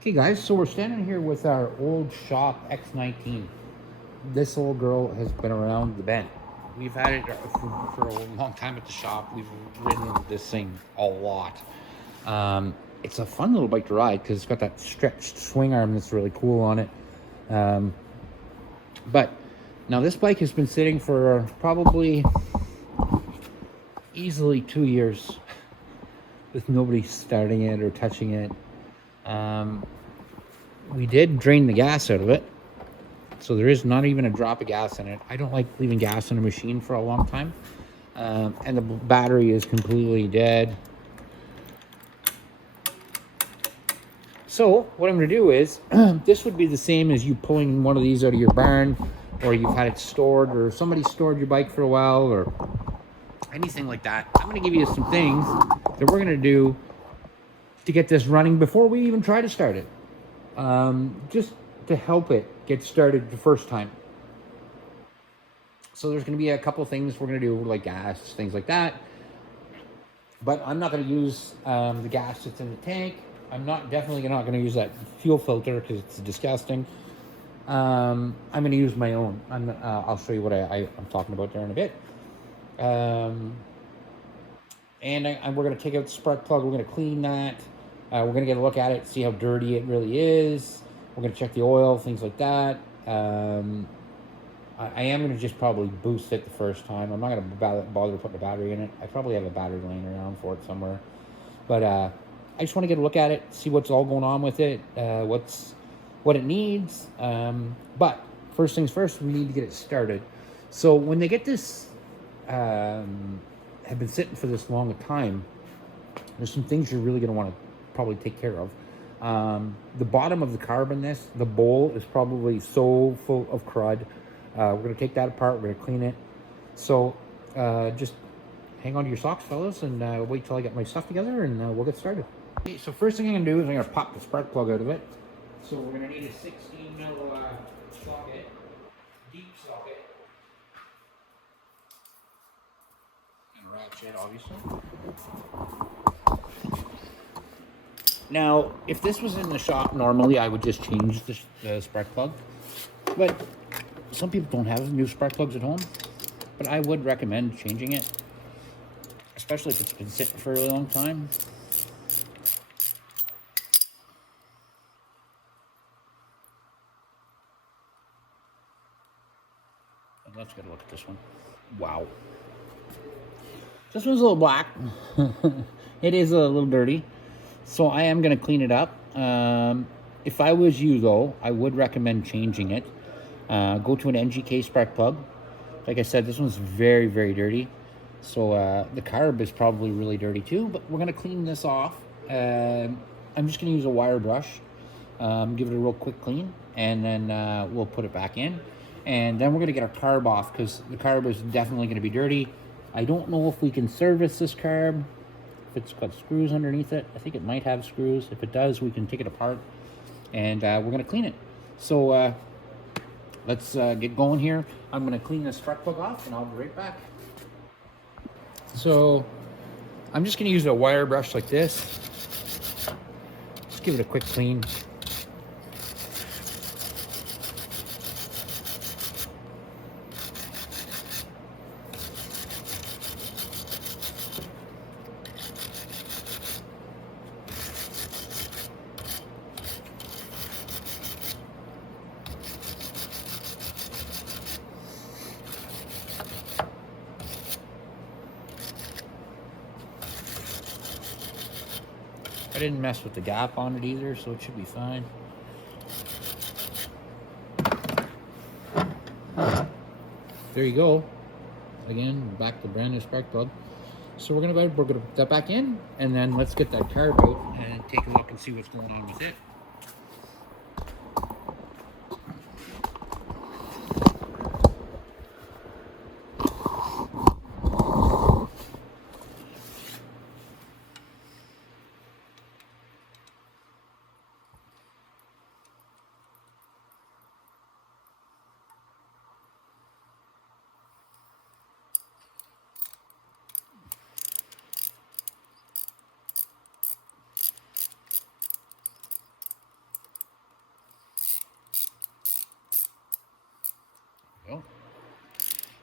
Okay guys, so we're standing here with our old shop X19. This old girl has been around the bend. We've had it for a long time at the shop. We've ridden this thing a lot. It's a fun little bike to ride because it's got that stretched swing arm that's really cool on it. Um, but now this bike has been sitting for probably easily 2 years with nobody starting it or touching it. We did drain the gas out of it, so there is not even a drop of gas in it. I don't like leaving gas in a machine for a long time. And the battery is completely dead. So what I'm going to do is, this would be the same as you pulling one of these out of your barn, or you've had it stored, or somebody stored your bike for a while, or anything like that. I'm going to give you some things that we're going to do to get this running before we even try to start it. Just to help it get started the first time. So there's going to be a couple things we're going to do, like gas, things like that. But I'm not going to use the gas that's in the tank. I'm definitely not going to use that fuel filter because it's disgusting. I'm going to use my own. I'll show you what I'm talking about there in a bit. And we're going to take out the spark plug. We're going to clean that. We're going to get a look at it, see how dirty it really is. We're going to check the oil, things like that. I am going to just probably boost it the first time. I'm not going to bother putting a battery in it. I probably have a battery laying around for it somewhere. But I just want to get a look at it, see what's all going on with it, what it needs. But first things first, we need to get it started. So when they get this, have been sitting for this long a time, there's some things you're really going to want to probably take care of. The bottom of the carb in this, the bowl is probably so full of crud. We're going to take that apart. We're going to clean it. So just hang on to your socks, fellas, and wait till I get my stuff together, and we'll get started. Okay, so first thing I'm going to do is I'm going to pop the spark plug out of it. So we're going to need a 16 mil socket, deep socket, and ratchet, obviously. Now, if this was in the shop normally, I would just change the spark plug. But some people don't have new spark plugs at home. But I would recommend changing it, especially if it's been sitting for a really long time. And let's get a look at this one. Wow. This one's a little black. It is a little dirty. So I am going to clean it up. If I was you, though, I would recommend changing it. Go to an NGK spark plug. Like I said, this one's very, very dirty. So the carb is probably really dirty too, but we're going to clean this off. I'm just going to use a wire brush, give it a real quick clean, and then we'll put it back in. And then we're going to get our carb off because the carb is definitely going to be dirty. I don't know if we can service this carb, if it's got screws underneath it. I think it might have screws. If it does, we can take it apart, and we're going to clean it. So let's get going here. I'm going to clean this spark plug off, and I'll be right back. So I'm just going to use a wire brush like this. Just give it a quick clean. I didn't mess with the gap on it either, so it should be fine. There you go. Again, back to brand new spark plug. So we're gonna put that back in, and then let's get that carb out and take a look and see what's going on with it.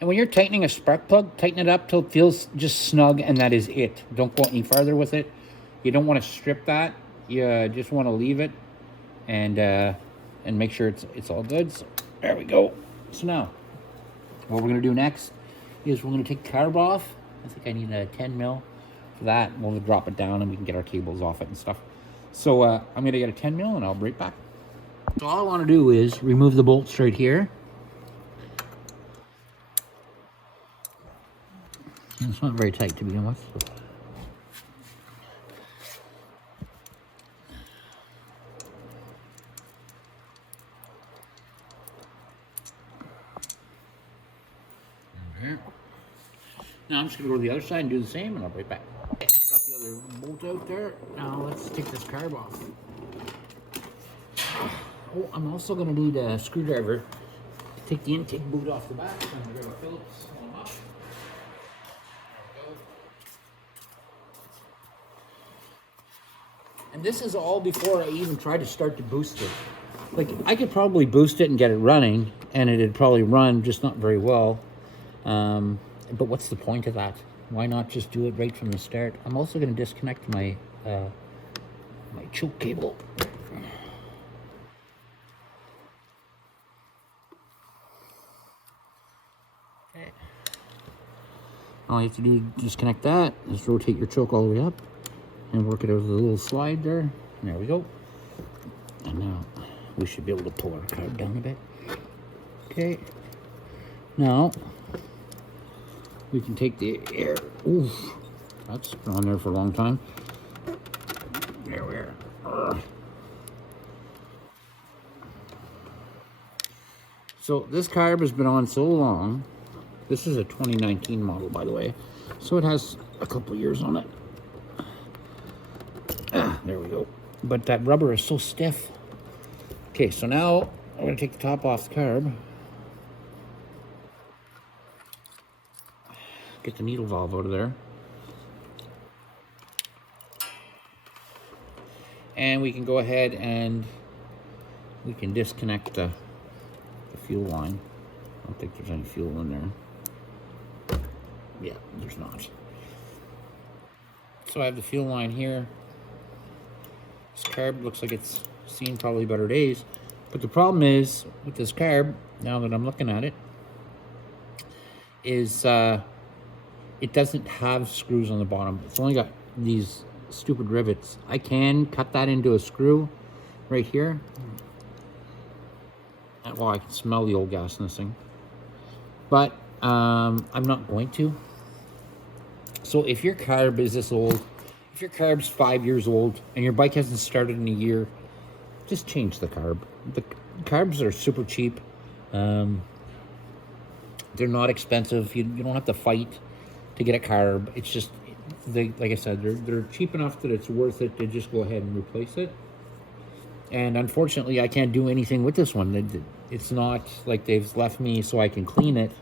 And when you're tightening a spark plug, tighten it up till it feels just snug, and that is it. Don't go any farther with it. You don't want to strip that. You just want to leave it and make sure it's all good. So there we go. So now, what we're gonna do next is we're gonna take the carb off. I think I need a 10 mil for that. We'll drop it down and we can get our cables off it and stuff. So I'm gonna get a 10 mil and I'll be right back. So all I want to do is remove the bolts right here. It's not very tight to begin with. Okay. Now I'm just going to go to the other side and do the same, and I'll be right back. Okay, got the other bolt out there. Now let's take this carb off. Oh, I'm also going to need a screwdriver to take the intake boot off the back. I'm going to grab a Phillips one up. And this is all before I even try to start to boost it. Like, I could probably boost it and get it running, and it'd probably run, just not very well. But what's the point of that? Why not just do it right from the start? I'm also going to disconnect my my choke cable. Okay. All you have to do is disconnect that. Just rotate your choke all the way up and work it out with a little slide there. There we go. And now we should be able to pull our carb down a bit. Okay. Now we can take the air. Oof, that's been on there for a long time. There we are. So this carb has been on so long. This is a 2019 model, by the way. So it has a couple years on it. There we go. But that rubber is so stiff. Okay, so now I'm going to take the top off the carb. Get the needle valve out of there. And we can go ahead and we can disconnect the fuel line. I don't think there's any fuel in there. Yeah, there's not. So I have the fuel line here. This carb looks like it's seen probably better days. But the problem is with this carb, now that I'm looking at it, is it doesn't have screws on the bottom. It's only got these stupid rivets. I can cut that into a screw right here. Well, I can smell the old gas in this thing. But I'm not going to. So if your carb is this old, if your carb's 5 years old and your bike hasn't started in a year, just change the carb. The carbs are super cheap. They're not expensive. You don't have to fight to get a carb. It's just, like I said, they're cheap enough that it's worth it to just go ahead and replace it. And unfortunately, I can't do anything with this one. It's not like they've left me so I can clean it.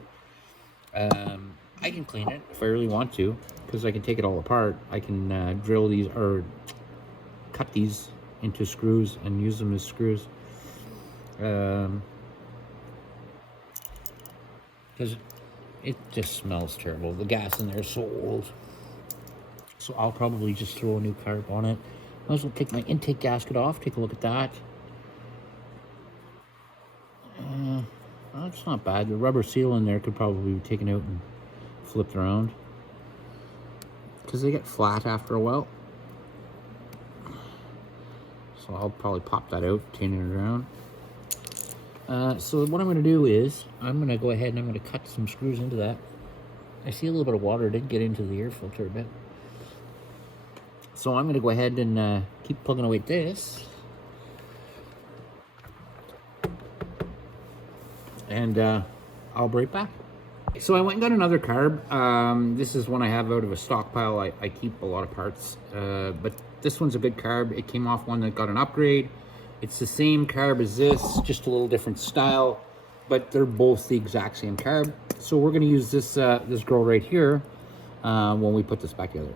I can clean it if I really want to, because I can take it all apart. I can drill these or cut these into screws and use them as screws. Because it just smells terrible. The gas in there is so old. So I'll probably just throw a new carb on it. Might as well take my intake gasket off. Take a look at that. That's not bad. The rubber seal in there could probably be taken out and flipped around, because they get flat after a while. So I'll probably pop that out, tin it around. So what I'm going to do is I'm going to go ahead and I'm going to cut some screws into that. I see a little bit of water did get into the air filter a bit. So I'm going to go ahead and keep plugging away at this. And I'll be right back. So I went and got another carb. This is one I have out of a stockpile. I keep a lot of parts. But this one's a good carb. It came off one that got an upgrade. It's the same carb as this, just a little different style, but they're both the exact same carb. So we're going to use this this girl right here when we put this back together.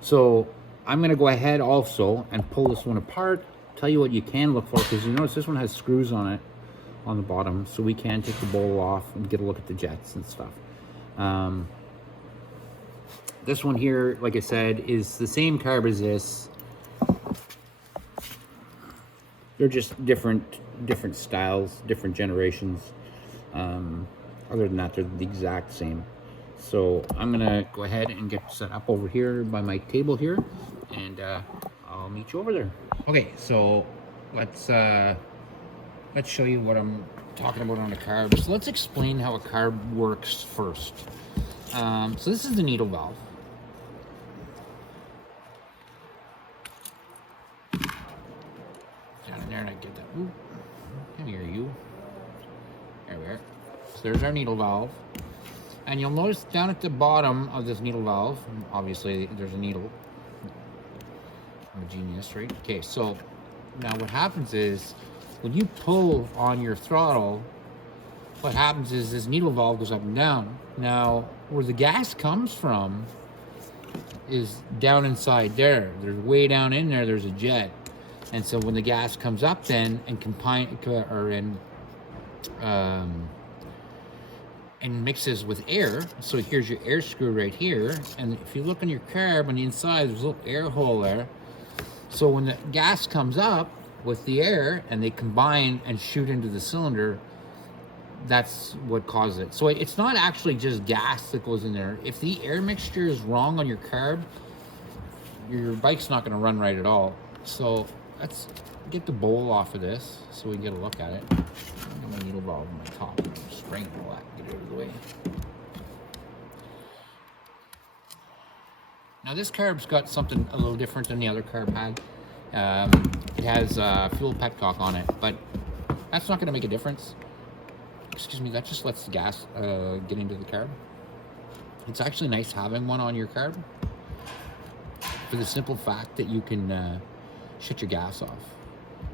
So I'm going to go ahead also and pull this one apart. Tell you what you can look for, because you notice this one has screws on it on the bottom, so we can take the bowl off and get a look at the jets and stuff. This one here, like I said, is the same carb as this. They're just different styles, different generations. Other than that, they're the exact same. So I'm gonna go ahead and get set up over here by my table here, and I'll meet you over there. Okay, so let's show you what I'm talking about on a carb. So let's explain how a carb works first. So this is the needle valve. Down in there, and I get that. Ooh, come here, you. There we are. So there's our needle valve. And you'll notice down at the bottom of this needle valve, obviously there's a needle. I'm a genius, right? Okay, so now what happens is, when you pull on your throttle, what happens is this needle valve goes up and down. Now, where the gas comes from is down inside there. There's way down in there, there's a jet. And so when the gas comes up then and mixes with air, so here's your air screw right here, and if you look on your carb on the inside, there's a little air hole there. So when the gas comes up with the air and they combine and shoot into the cylinder, that's what causes it. So it's not actually just gas that goes in there. If the air mixture is wrong on your carb, your bike's not going to run right at all. So let's get the bowl off of this so we can get a look at it. I got my needle valve on my top. Strangle that, get it out of the way. Now this carb's got something a little different than the other carb had. It has fuel petcock on it, but that's not going to make a difference. Excuse me, that just lets the gas get into the carb. It's actually nice having one on your carb for the simple fact that you can shut your gas off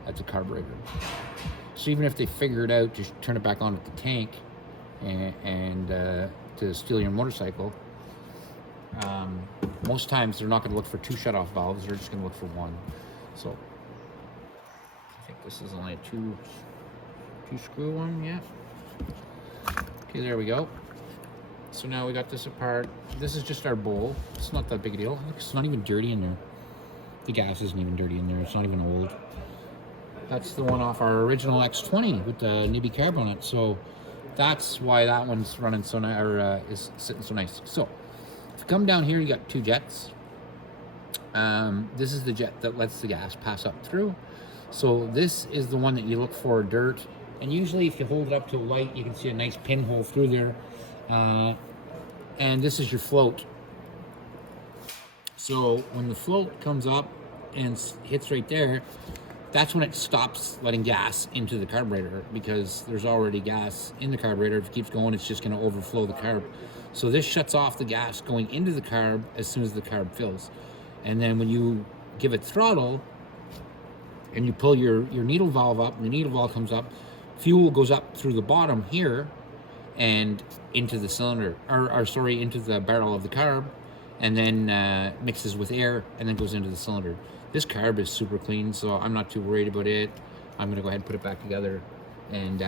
at the carburetor. So even if they figure it out, just turn it back on at the tank and to steal your motorcycle, most times they're not going to look for 2 shut-off valves. They're just going to look for 1. So I think this is only a two screw one. Yeah. Okay, there we go. So now we got this apart. This is just our bowl. It's not that big a deal. It's not even dirty in there. The gas isn't even dirty in there. It's not even old. That's the one off our original X20 with the nibby carb on it. So that's why that one's running so nice, or is sitting so nice. So if you come down here, you got 2 jets. This is the jet that lets the gas pass up through. So this is the one that you look for dirt. And usually if you hold it up to a light, you can see a nice pinhole through there. And this is your float. So when the float comes up and hits right there, that's when it stops letting gas into the carburetor, because there's already gas in the carburetor. If it keeps going, it's just going to overflow the carb. So this shuts off the gas going into the carb as soon as the carb fills. And then when you give it throttle and you pull your needle valve up, and the needle valve comes up, fuel goes up through the bottom here and into the cylinder, or sorry, into the barrel of the carb, and then mixes with air and then goes into the cylinder. This carb is super clean, so I'm not too worried about it. I'm gonna go ahead and put it back together, and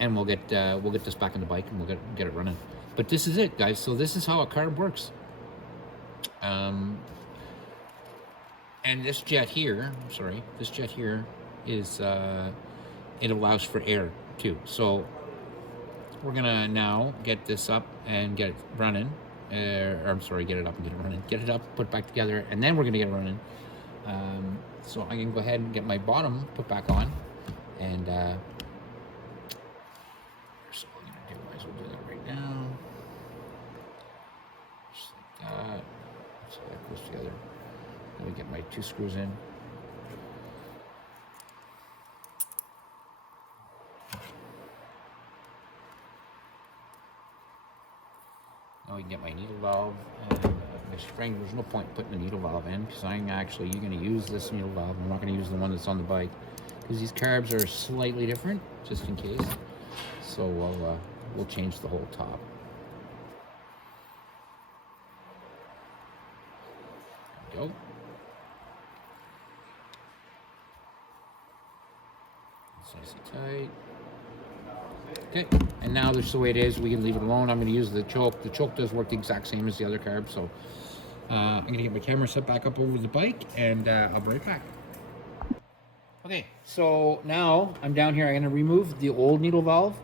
we'll get this back on the bike, and we'll get it running. But this is it, guys. So this is how a carb works. And this jet here, is it allows for air too. So we're gonna now get this up and get it running. Get it up and get it running. Get it up, put it back together, and then we're gonna get it running. So I can go ahead and get my bottom put back on, and so what I'm gonna do, might as well do that right now. Just like that. So that goes together. Let me get my 2 screws in. Now we can get my needle valve and my spring. There's no point putting the needle valve in, because I'm actually going to use this needle valve. I'm not going to use the one that's on the bike, because these carbs are slightly different, just in case. So we'll change the whole top. There we go. nice and tight. Okay, and now this is the way it is. We can leave it alone. I'm going to use the choke. The choke does work the exact same as the other carb, so I'm going to get my camera set back up over the bike, and I'll be right back. Okay, so now I'm down here. I'm going to remove the old needle valve.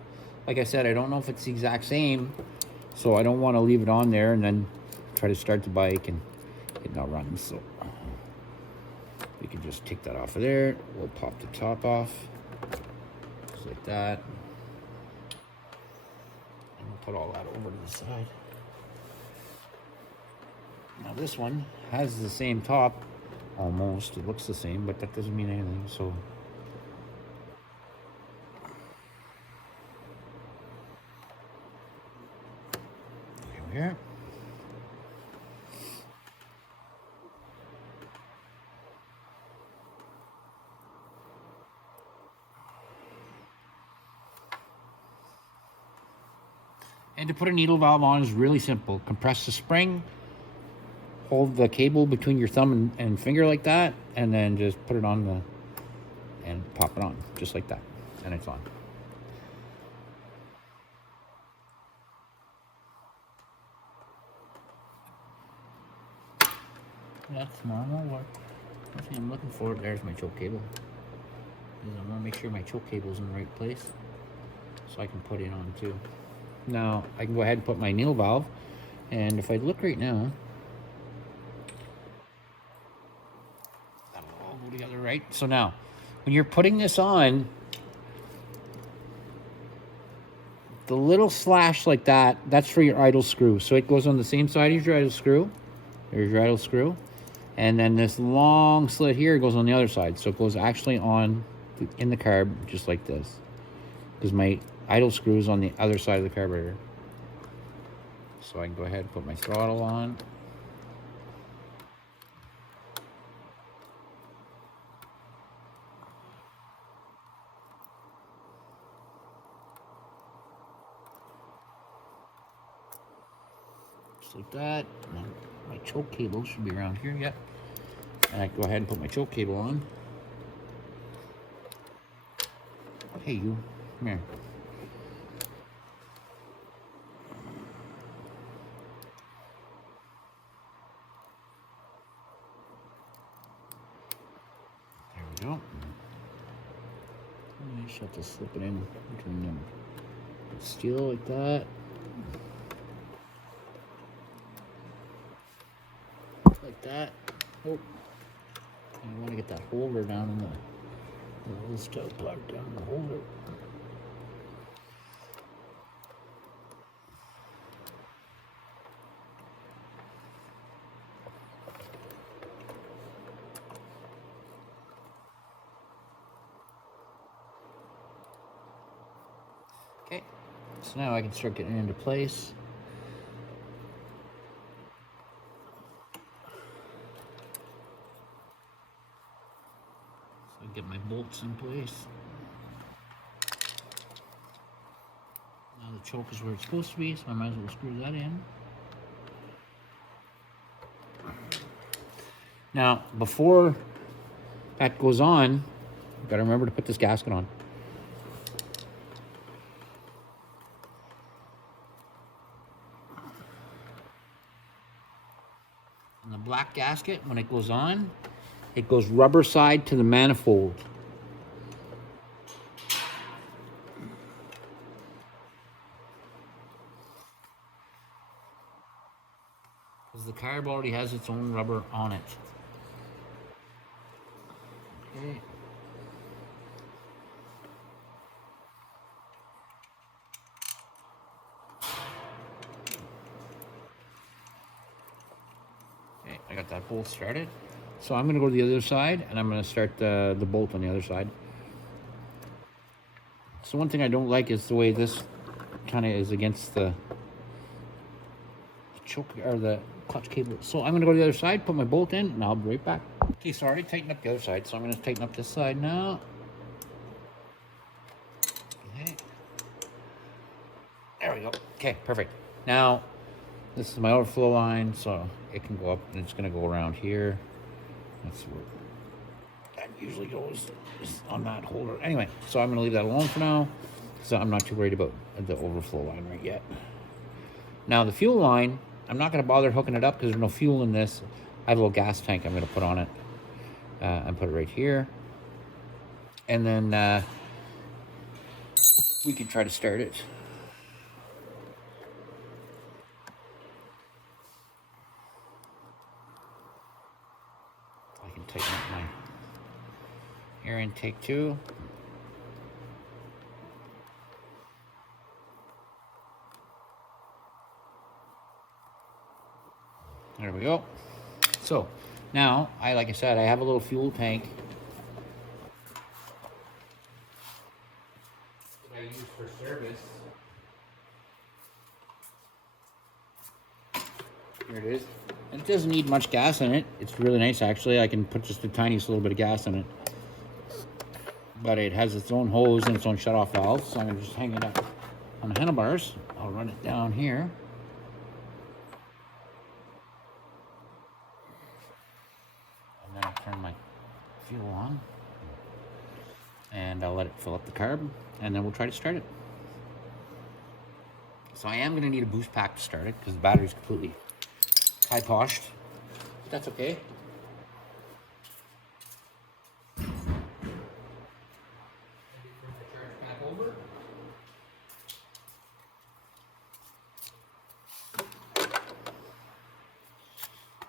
Like I said, I don't know if it's the exact same, so I don't want to leave it on there and then try to start the bike and it not run. So we can just take that off of there. We'll pop the top off, just like that. And we'll put all that over to the side. Now this one has the same top, almost. It looks the same, but that doesn't mean anything, so. Here we are. And to put a needle valve on is really simple. Compress the spring, hold the cable between your thumb and finger like that, and then just put it on and pop it on, just like that, and it's on. That's normal work. That's what I'm looking for. There's my choke cable. I want to make sure my choke cable's in the right place so I can put it on too. Now I can go ahead and put my needle valve, and if I look right now, that'll all go together right. So now, when you're putting this on, the little slash like that, that's for your idle screw. So it goes on the same side as your idle screw. There's your idle screw. And then this long slit here goes on the other side. So it goes actually on in the carb, just like this. Because my idle screw is on the other side of the carburetor. So I can go ahead and put my throttle on. Just like that. My choke cable should be around here, yep. And I can go ahead and put my choke cable on. Hey, you, come here. There we go. I just have to slip it in between them. Steel like that. Like that. Oh, I want to get that holder down in the little stud plug down in the holder. Okay, so now I can start getting it into place. Get my bolts in place. Now the choke is where it's supposed to be, so I might as well screw that in. Now, before that goes on, you've got to remember to put this gasket on. And the black gasket, when it goes on, it goes rubber side to the manifold. Because the carb already has its own rubber on it. Okay. Okay, I got that bolt started. So I'm going to go to the other side, and I'm going to start the bolt on the other side. So one thing I don't like is the way this kind of is against the choke or the clutch cable. So I'm going to go to the other side, put my bolt in, and I'll be right back. Okay, so I already tightened up the other side, so I'm going to tighten up this side now. Okay. There we go. Okay, perfect. Now, this is my overflow line, so it can go up, and it's going to go around here. That's where that usually goes on that holder. Anyway, so I'm going to leave that alone for now. So I'm not too worried about the overflow line right yet. Now the fuel line, I'm not going to bother hooking it up because there's no fuel in this. I have a little gas tank I'm going to put on it and put it right here. And then we can try to start it. I can tighten up my air intake too. There we go. So now, like I said, I have a little fuel tank that I use for service. Here it is. And it doesn't need much gas in it. It's really nice, actually. I can put just the tiniest little bit of gas in it. But it has its own hose and its own shutoff valve, so I'm going to just hang it up on the handlebars. I'll run it down here. And then I'll turn my fuel on. And I'll let it fill up the carb, and then we'll try to start it. So I am going to need a boost pack to start it, because the battery's completely high-poshed. But that's okay.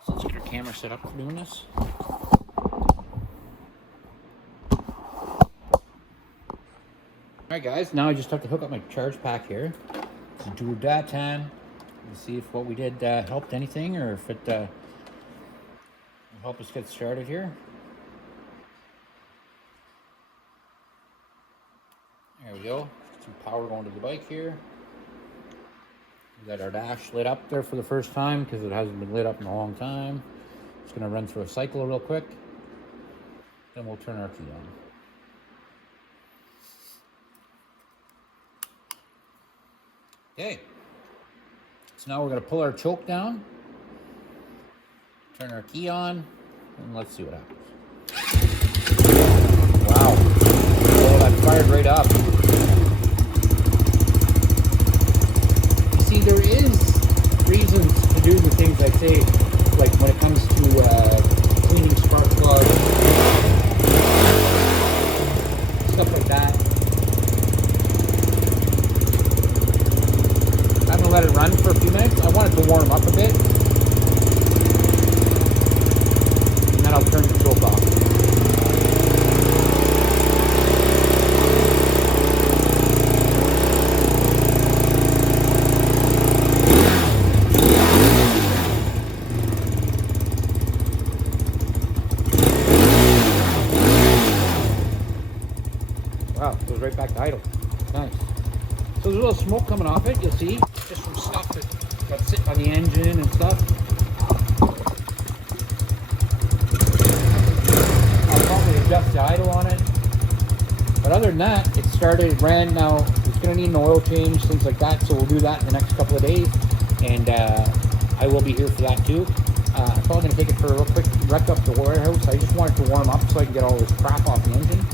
So let's get our camera set up for doing this. Alright guys, now I just have to hook up my charge pack here. So do that time. Let's see if what we did helped anything, or if it will help us get started here. There we go. Some power going to the bike here. We got our dash lit up there for the first time because it hasn't been lit up in a long time. Just going to run through a cycle real quick. Then we'll turn our key on. Okay, so now we're going to pull our choke down, turn our key on, and let's see what happens. Wow, oh, that fired right up. You see, there is reasons to do the things I say, like when it comes to cleaning spark plugs, stuff like that. I'm going to let it run for a few minutes. I want it to warm up a bit. And then I'll turn the choke off. Wow, it goes right back to idle. Nice. So there's a little smoke coming off it, you'll see, just from stuff that got sitting on the engine and stuff. I'll probably adjust the idle on it. But other than that, it started, it ran. Now it's going to need an oil change, things like that, so we'll do that in the next couple of days. And I will be here for that too. I'm probably going to take it for a real quick wreck up the warehouse. I just want it to warm up so I can get all this crap off the engine.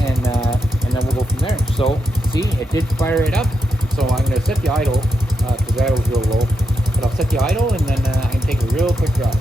And then we'll go from there. So, see, it did fire it up. So I'm going to set the idle, because the idle's real low. But I'll set the idle, and then I can take a real quick drive.